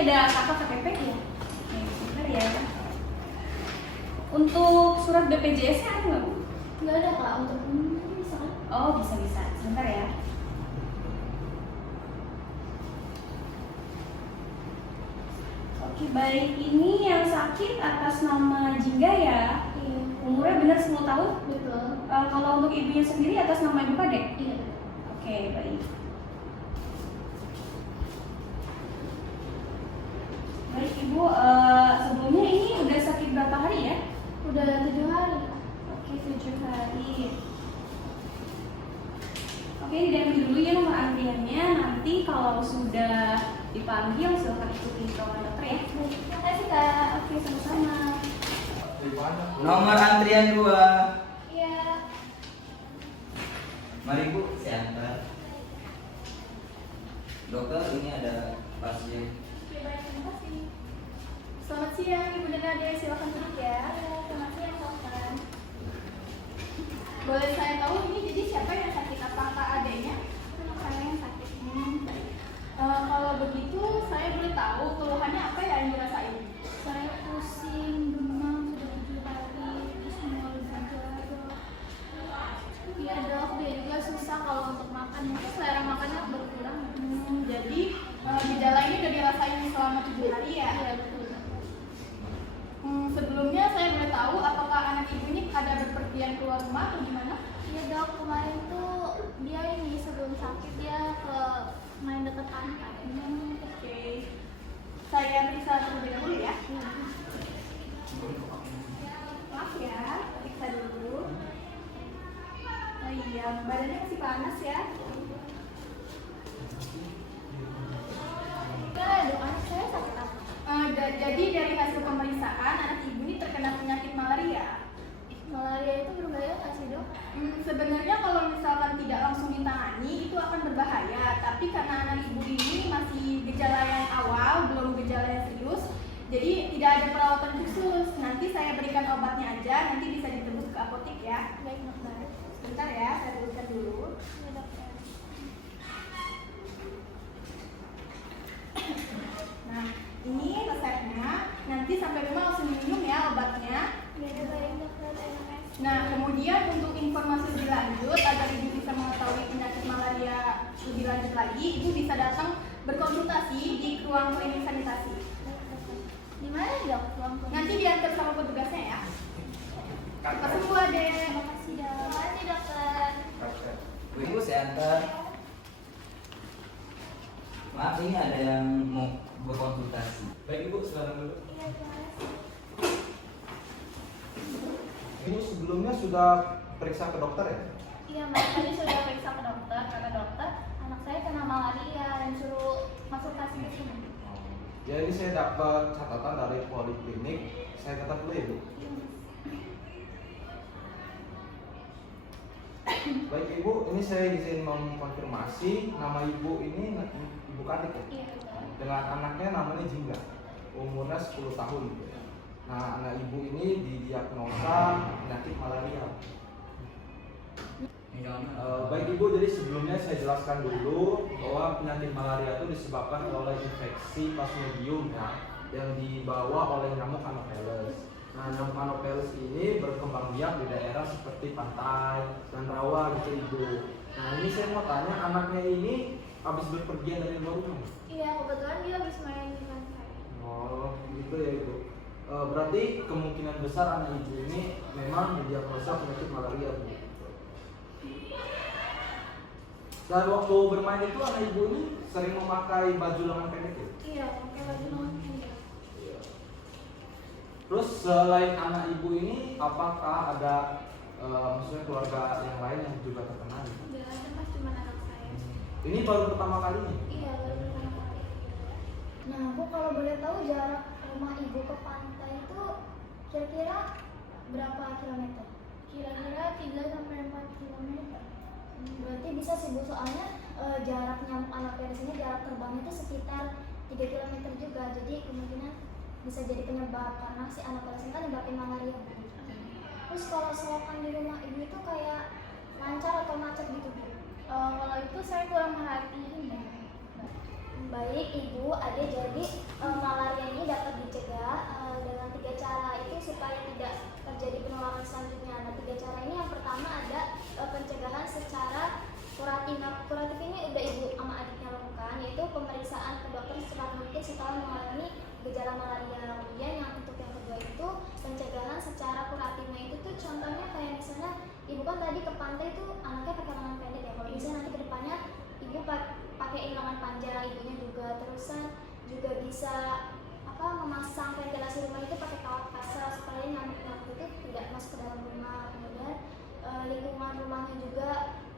ada kakak KTP ya? Oke, sebentar ya. Untuk surat BPJS-nya ada nggak, Bu? Nggak ada Kak, untuk bisa kan? Oh, bisa. Sebentar ya. Oke, baik. Ini yang sakit atas nama Jingga ya? Iya. Umurnya benar 10 tahun? Betul. Kalau untuk ibunya sendiri atas nama Ibu Kade? Iya. Oke, baik. Baik Ibu, sebelumnya ini udah sakit berapa hari ya? Udah 7 hari. Oke, 7 hari. Oke, diambil dulu ya nomor antriannya. Nanti kalau sudah dipanggil silakan ikuti ruangan dokter ya. Baik, terima kasih Kak. Oke, sama-sama. Nomor antrian 2. Iya. Mari Bu, saya antar. Dokter, ini ada pasien. Oke, baik, terima kasih. Selamat siang Ibu dan Ade, silakan duduk ya. Selamat siang dokter. Boleh saya tahu ini jadi siapa yang sakit? Apakah adanya? Saya yang sakit. Baik. Kalau begitu saya boleh tahu keluhannya apa ya yang dirasain? Saya pusing, demam sudah 7 hari, terus mual juga dok. Iya dok, dia juga susah kalau untuk makan, mungkin selera makannya berkurang. Jadi gejala ini udah dirasain selama 7 hari ya? Iya betul. Sebelumnya saya boleh tahu apakah anak ibu ini ada berpergian keluar rumah atau gimana? Iya dok, kemarin tuh dia ini sebelum sakit dia ke main dekat pantai. Oke. Saya periksa terlebih dahulu ya. Maaf ya, periksa dulu. Oh iya, badannya masih panas ya. Dok, anak saya sakit apa? Jadi dari hasil pemeriksaan anak ibu ini terkena penyakit malaria. Malaria itu berbahaya nggak sih dok? Sebenarnya kalau misalkan tidak langsung ditangani itu akan berbahaya. Tapi karena anak ibu ini masih gejala yang awal, belum gejala yang serius, jadi tidak ada perawatan khusus. Nanti saya berikan obatnya aja, nanti bisa ditebus ke apotek ya. Baik dokter. Sebentar ya, saya tuliskan dulu. Ya dokter. Nah, ini resepnya. Nanti sampai rumah langsung minum ya obatnya. Ya, baik dokter. Terima kasih. Nah, kemudian untuk informasi lebih lanjut agar ibu bisa mengetahui penyakit malaria lebih lanjut lagi, ibu bisa datang berkonsultasi di ruang klinik sanitasi. Di mana dok? Ruang klinik? Nanti diantar sama petugasnya ya. Langsung Bu Ade. Terima kasih dok. Terima kasih dokter. Bu, saya antar. Maaf, ini ada yang mau berkonsultasi. Baik Ibu, silakan dulu. Iya, terima kasih. Ibu sebelumnya sudah periksa ke dokter ya? Iya mas, tadi sudah periksa ke dokter, kata dokter anak saya kena malaria dan suruh konsultasi ke sini. Jadi saya dapat catatan dari poliklinik. Saya catat dulu ya Bu. Baik Ibu, ini saya izin mengkonfirmasi nama Ibu ini Ibu Kadek ya? Iya betul. Dengan anaknya namanya Jingga, umurnya 10 tahun gitu ya. Nah, anak ibu ini didiagnosa penyakit malaria. Baik Ibu, jadi sebelumnya saya jelaskan dulu bahwa penyakit malaria itu disebabkan oleh infeksi Plasmodium ya, yang dibawa oleh nyamuk Anopheles. Nah, nyamuk Anopheles ini berkembang biak di daerah seperti pantai dan rawa gitu Ibu. Nah, ini saya mau tanya, anaknya ini habis berpergian dari luar rumah? Iya, kebetulan dia habis main di pantai. Oh, gitu ya Ibu. Berarti kemungkinan besar anak ibu ini memang didiagnosa penyakit malaria Bu. Dan waktu bermain itu anak ibu ini sering memakai baju lengan pendek ya? Iya, pakai baju lengan pendek. Iya. Terus selain anak ibu ini, apakah ada maksudnya keluarga yang lain yang juga terkena? Udah ada mas, cuma anak saya. Ini baru pertama kalinya? Iya, baru pertama kali. Nah, Bu kalau boleh tahu jarak rumah ibu ke pantai itu kira-kira berapa kilometer? Kira-kira 3-4 kilometer. Berarti bisa sih Bu, soalnya jarak nyamuk Anopheles ini jarak terbangnya itu sekitar 3 kilometer juga. Jadi kemungkinan bisa jadi penyebab karena si Anopheles ini kan nyebabin malaria. Terus kalau selokan di rumah ibu itu kayak lancar atau macet gitu Bu? Kalau itu saya kurang merhatiin. Baik Ibu, Ade, jadi malaria ini dapat dicegah dengan 3 cara itu supaya tidak terjadi penularan selanjutnya. Nah, 3 cara ini yang pertama ada pencegahan secara kuratif. Nah, kuratif ini udah Ibu sama adiknya lakukan, yaitu pemeriksaan ke dokter secepat mungkin setelah mengalami gejala malaria. Kemudian yang untuk yang kedua itu pencegahan secara kuratifnya itu tuh contohnya kayak misalnya Ibu kan tadi ke pantai tuh anaknya pakai lengan pendek ya. Kalau bisa nanti ke depannya Ibu pakai lengan panjang, ibunya juga. Terusan juga bisa memasang ventilasi rumah itu pakai kawat kasar supaya nyamuk-nyamuk itu tidak masuk ke dalam rumah. Kemudian lingkungan rumahnya juga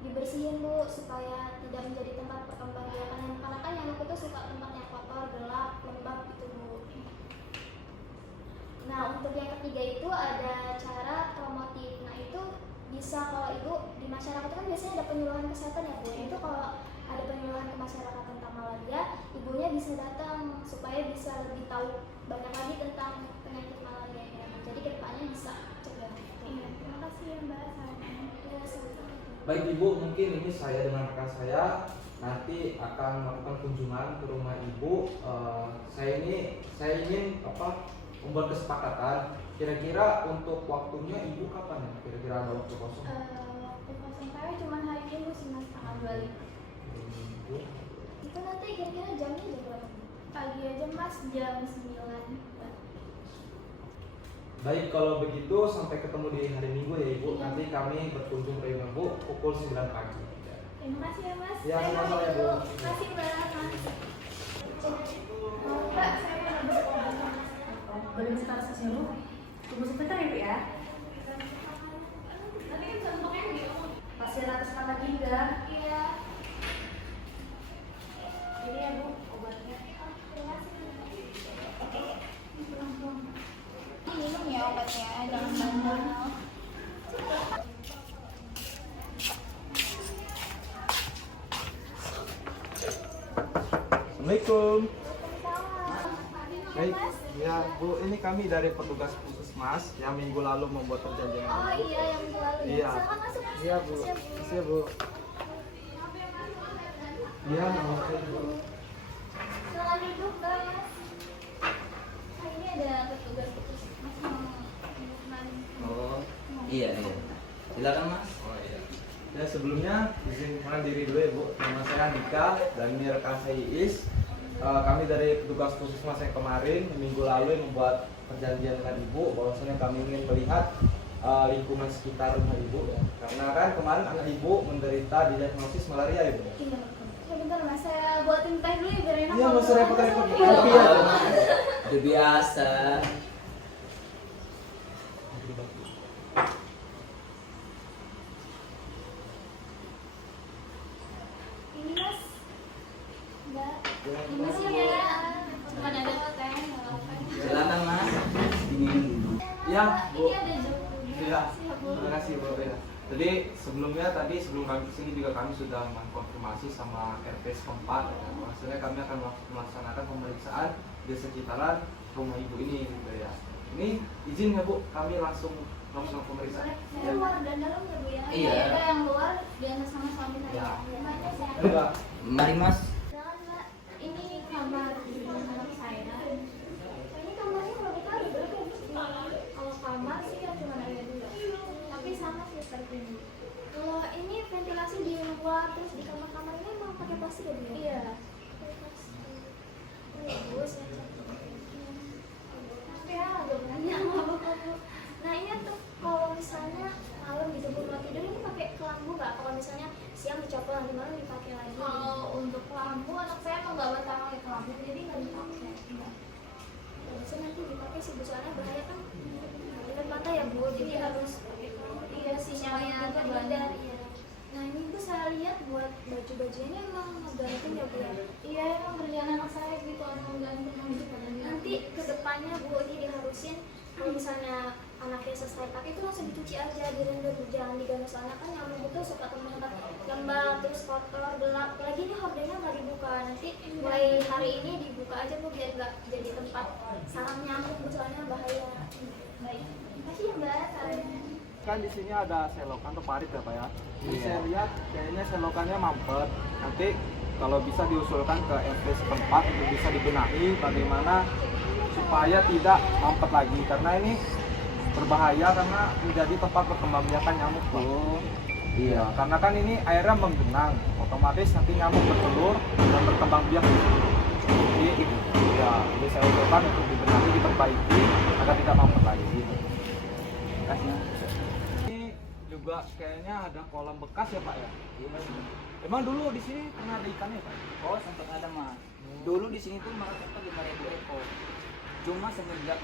dibersihin Bu supaya tidak menjadi tempat perkembangbiakan nyamuk, karena kan nyamuk itu suka tempat yang kotor, gelap, lembab gitu Bu. Nah, untuk yang ketiga itu ada cara promotif. Nah, itu bisa kalau Ibu di masyarakat itu kan biasanya ada penyuluhan kesehatan ya Bu. Itu kalau ada penyuluhan ke masyarakat tentang malaria, ibunya bisa datang supaya bisa lebih tahu banyak lagi tentang penyakit malaria ya. Jadi kedepannya bisa cegah. Iya, terima kasih ya Mbak. Ya, sama-sama. Baik Ibu, mungkin ini saya dengan rekan saya nanti akan melakukan kunjungan ke rumah Ibu. Saya ingin membuat kesepakatan. Kira-kira untuk waktunya Ibu kapan ya? Kira-kira ada waktu kosong? Waktu kosong saya cuma hari Minggu sih Mas, tanggal 25. Itu nanti kira-kira jamnya jam berapa? Pagi aja Mas, jam 9. Baik, kalau begitu sampai ketemu di hari Minggu ya Ibu. Nanti kami berkunjung ke rumah Ibu pukul 9 pagi. Terima kasih ya Mas. Ya, Saya sama-sama ya, Bu. Terima kasih Mbak. Mbak, saya mau berkomentar. Boleh minta aksesnya Bu? Tunggu sebentar ya Bu ya. Nanti kan bisa untuk yang Pasien atas nama Dinda. Iya. Ini ya Bu obatnya. Minum ya obatnya, jangan bandel. Assalamualaikum. Baik, ya Bu, ini kami dari petugas puskesmas yang minggu lalu membuat perjanjian. Oh iya, yang minggu lalu ya. Iya. Silakan masuk Mas. Iya Bu, Siap, makasih ya Bu. Iya, oke Bu. Silakan duduk Mbak Mas. Ini ada petugas Mas mau Oh, iya. Silakan Mas. Oh iya. Ya sebelumnya izin kenalkan diri dulu ya Bu. Nama saya Andika dan ini rekan saya Iis. Kami dari petugas puskesmas yang kemarin minggu lalu yang membuat perjanjian dengan Ibu bahwasanya kami ingin melihat lingkungan sekitar rumah Ibu ya. Karena kan kemarin anak Ibu menderita diagnosis malaria ya Bu. Iya. Ya bentar Mas, saya buatin teh dulu ya biar enak. Iya, nggak usah repot-repot. Iya. Kopi ya. Udah biasa. Ini Mas. Mbak. Terima Ini kasih, sih Bu. ya. Cuma ada teh, nggak apa-apa. Silakan Mas. Dingin dulu. Ya, Bu. Ini ada jeruk juga. Iya. Siap, Bu. Terima kasih Bu. Ya. Jadi sebelumnya sebelum kami kesini juga kami sudah mengkonfirmasi sama RT setempat. Ya. Maksudnya kami akan melaksanakan pemeriksaan di sekitaran rumah Ibu ini gitu ya. Ini izin ya Bu, kami langsung pemeriksaan. Saya luar dan dalam ya Bu ya. Iya. Ada yang luar diantar sama suami saya. Ya. Terima kasih. Ayo, Mbak. Mari Mas. Silakan Mbak. Ini kamar anak saya. Ini kamarnya kalau kita ada berapa ya Bu? Kalau kamar sih yang cuma ada 2. Tapi sama sih seperti ini. Kalau ini ventilasi di luar terus di kamar-kamar ini emang pakai plastik ya Bu? ya? Iya. Pakai plastik. Oh, bagus ya. Tapi ya agak banyak. Ya, nggak apa-apa, Bu. Nah ini untuk kalau misalnya malam gitu Bu mau tidur ini pakai kelambu nggak? Kalau misalnya siang dicopot nanti malam dipakai lagi. Kalau untuk lampu anak saya emang nggak betah pakai lampu, jadi nggak dipakai. Bisa nanti dipakai sih Bu, soalnya bahaya kan. Dekat pantai ya Bu, jadi harus Iya, sinyalnya agak terhindar. Iya. Nah ini Bu saya lihat buat baju-baju ini emang gantung ya Bu ya. Iya, emang kerjaan anak saya gitu, orang gantung gitu pada Nanti kedepannya Bu ini diharusin kalau misalnya anaknya selesai pakai itu langsung dicuci aja, direndam, jangan digantung, soalnya kan nyamuk itu suka tempat lembab terus kotor gelap. Lagi ini hordengnya nggak dibuka, nanti mulai hari ini dibuka aja Bu biar nggak jadi tempat sarang nyamuk Bu, soalnya bahaya. Baik, terima kasih ya Mbak sarannya. Kan di sini ada selokan atau parit ya Pak ya. Ini Iya. saya lihat kayaknya selokannya mampet. Nanti kalau bisa diusulkan ke RT setempat untuk bisa dibenahi bagaimana supaya tidak mampet lagi, karena ini berbahaya karena menjadi tempat perkembangbiakan nyamuk, Pak. Iya, karena kan ini airnya menggenang, otomatis nanti nyamuk bertelur dan berkembang biak. Jadi, ya, jadi saya usulkan untuk dibenahi, diperbaiki agar tidak mampet lagi. Gitu. Ini juga kayaknya ada kolam bekas ya, Pak ya? Emang dulu di sini pernah ada ikannya, Pak? Oh, sempat ada, Mas. Dulu di sini tuh malah sempat 5.000 ekor. Cuma semenjak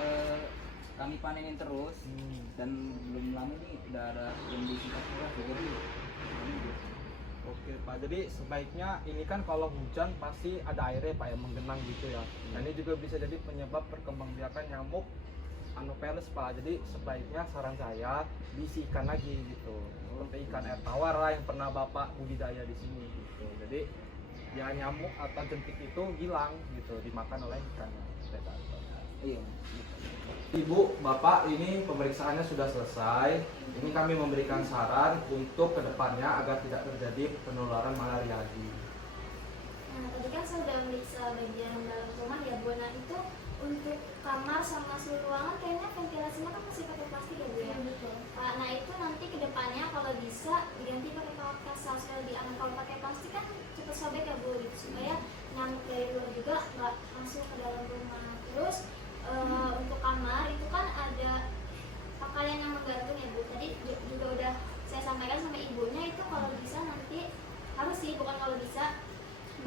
kami panenin terus dan belum lama ini udah ada yang disingkat juga, jadi Oke, Pak. Jadi sebaiknya ini kan kalau hujan pasti ada airnya, Pak, yang menggenang gitu ya. Dan ini juga bisa jadi penyebab perkembangbiakan nyamuk Anopheles, Pak. Jadi sebaiknya saran saya diisi ikan lagi gitu. Seperti ikan air tawar lah yang pernah Bapak budidaya di sini gitu. Jadi ya nyamuk atau jentik itu hilang gitu, dimakan oleh ikannya. iya. Ibu, Bapak, ini pemeriksaannya sudah selesai. Ini kami memberikan saran untuk kedepannya agar tidak terjadi penularan malaria lagi. Nah, tadi kan saya udah meriksa bagian dalam rumah ya Bu. Nah, itu untuk kamar sama seluruh ruangan kayaknya ventilasinya kan masih pakai plastik ya Bu ya? Betul. Nah, itu nanti kedepannya kalau bisa diganti pakai kawat kasar supaya lebih aman. Kalau pakai plastik kan cepet sobek ya Bu, gitu. Supaya nyamuk dari luar juga nggak masuk ke dalam rumah. Terus untuk kamar itu kan ada pakaian yang menggantung ya Bu. Tadi juga udah saya sampaikan sama ibunya, itu kalau bisa nanti harus sih, bukan kalau bisa,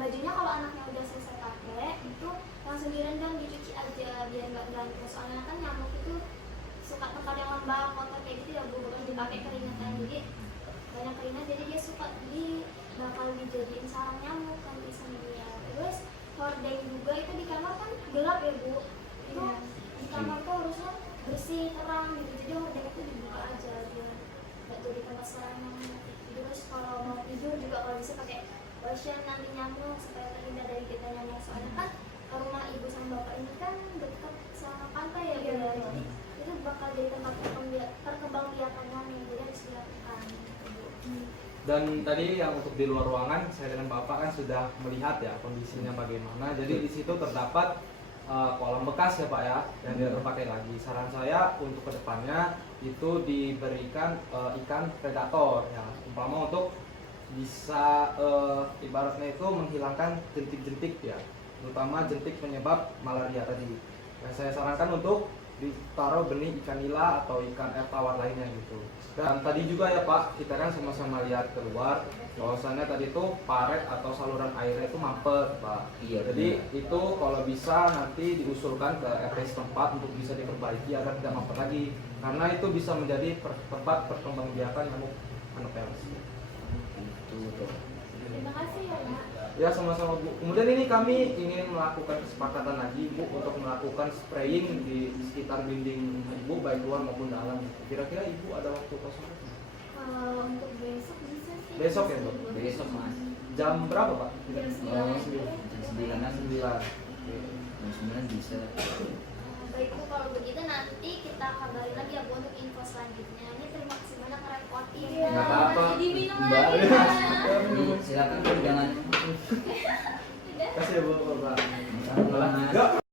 bajunya kalau anaknya udah selesai pakai itu langsung direndam, dicuci aja biar nggak ganggu. Soalnya kan nyamuk itu suka tempat yang lembab, kotor kayak gitu ya Bu, bukan dipakai keringetan, jadi banyak keringat, jadi dia suka bakal dijadiin sarang nyamuk nanti sama dia. Terus hordeng juga itu di kamar kan gelap ya Bu, itu di kamar tuh harusnya bersih, terang gitu, jadi hordeng itu dibuka aja biar nggak jadi tempat sarang nyamuk. Terus kalau mau tidur juga kalau bisa pakai lotion anti nyamuk supaya terhindar dari kita nyamuk. Soalnya kan rumah ibu sama bapak ini kan dekat sama pantai ya Bu, ya. Jadi itu bakal jadi tempat perkembangbiakan nyamuk, jadi harus dilakukan gitu, Bu. Dan tadi yang untuk di luar ruangan, saya dengan Bapak kan sudah melihat ya kondisinya bagaimana. Jadi di situ terdapat kolam bekas ya Pak ya, yang tidak terpakai lagi. Saran saya untuk kedepannya itu diberikan ikan predator ya, umpama untuk bisa ibaratnya itu menghilangkan jentik-jentik ya, terutama jentik penyebab malaria tadi. Yang saya sarankan untuk ditaruh benih ikan nila atau ikan air tawar lainnya gitu. Dan tadi juga ya Pak, kita kan sama-sama lihat keluar bahwasannya tadi itu paret atau saluran airnya itu mampet Pak. Iya, Jadi itu kalau bisa nanti diusulkan ke RT setempat untuk bisa diperbaiki agar tidak mampet lagi, karena itu bisa menjadi tempat perkembangbiakan nyamuk Anopheles. Terima kasih ya Pak. Ya sama-sama Bu. Kemudian ini kami ingin melakukan kesepakatan lagi Bu untuk melakukan spraying di sekitar dinding Ibu baik luar maupun dalam. Kira-kira Ibu ada waktu kosong? Kalau untuk besok bisa sih. Besok ya Bu? Besok, Mas. Jam berapa Pak? Jam 9. Jam 9 Oke. Jam 9 bisa. Baik Bu, kalau begitu nanti kita kabarin lagi ya Bu untuk info selanjutnya. Ini terima kasih banyak ngerepotin. Iya. Nggak apa-apa. Jadi minum Mbak. lagi ya. Silakan, jangan. Kasih ya Bu, Pak. Sama-sama, Mas. Yuk.